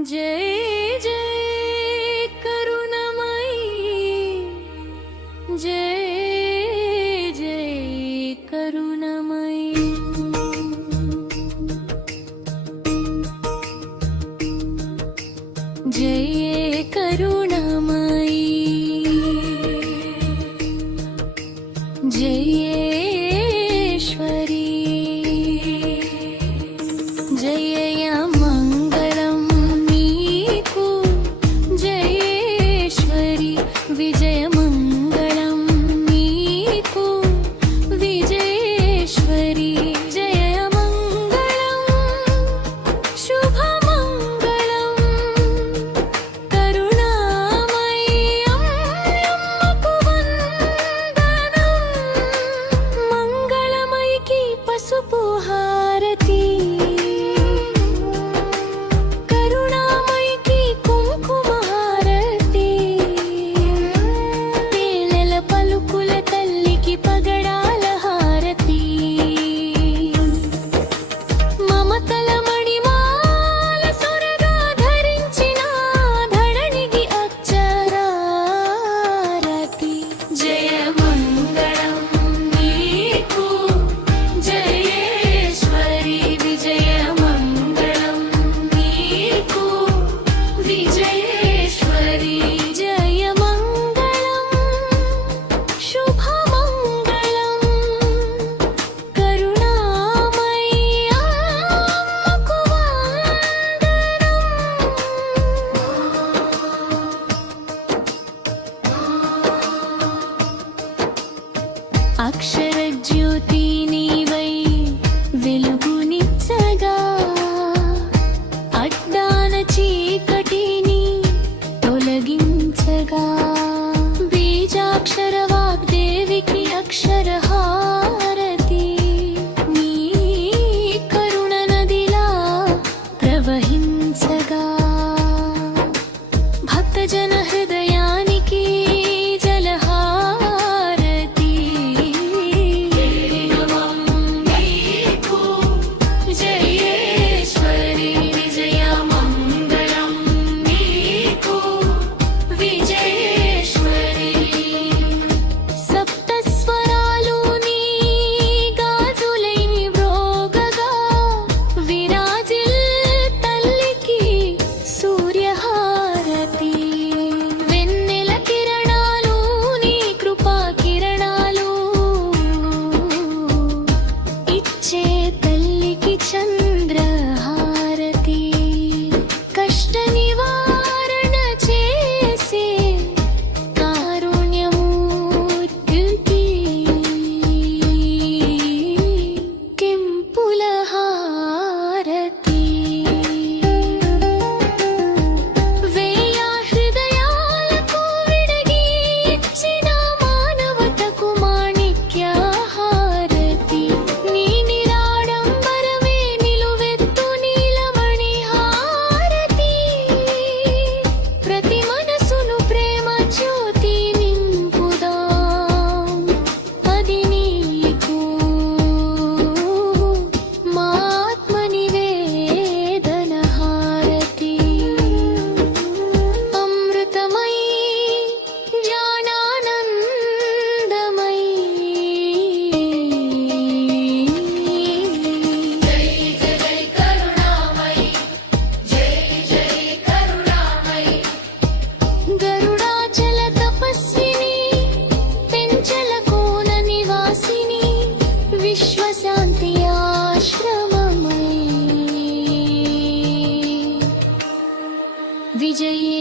जय जय करुणमयी, जय जय करुणमयी। जय करुणमयी, जयेश्वरी, जय मंगलम नीकु, जयेश्वरी विजय मंगलम नीकु, विजयेश्वरी जय मंगलम शुभ मंगलम करुणामयी अम्मకు వందనం। మంగళమయికి పసుపు హారతి, కరుణామయికి కుంకుమ హారతి, తేనెల పలుకుల తల్లికి పగడాల హారతి, మమతల మణిమాల సొరగా ధరించిన ధరణికి అక్షరారతి। జయ మంగళం నీకు, జయేశ్వరి విజయ మంగళం నీకు, విజయేశ్వరి జయ మంగళం శుభ మంగళం కరుణామయీ అమ్మకు వందనం। అక్షర జ్యోతి నీవై వెలుగునిచ్చగా, అడ్డాన చీకటిని తొలగించగా, బీజాక్షర వాగ్దేవికి అక్షర హారతి, నీ కరుణ నదిలా ప్రవహించగా, భక్తజన హృదయానికి జలహారతి। నీకు జయేశ్వరి విజయ మంగళం నీకు, విజయేశ్వరి సప్త స్వరాలు నీ గాజులై మ్రోగగా, విరాజిల్ తల్లికి సూర్యహారతి, వెన్నెల కిరణాలు నీ కృపా కిరణాలు, ఇచ్చే తల్లికి చంద్రహారతి, కష్ట నివారణ చేసే కారుణ్యమూర్తికి కెంపుల హారతి। వేయ హృదయాలకు విడగి ఇచ్చిన మానవతకు మాణిక్య హారతి, నీ నిరాడంబరమే నిలువెత్తు నీలమణి హారతి, ప్రతి మనసును ప్రేమ జ్యోతి నింపుదాం, అది నీకు మా ఆత్మ నివేదన హారతి। అమృతమయీ జ్ఞానానందమయీ, జై జై కరుణామయీ, జై జై కరుణామయీ, గరుడాచల తపస్విని, పెంచల కోన నివాసిని, విశ్వశాంతి ఆశ్రమమయీ, విజయే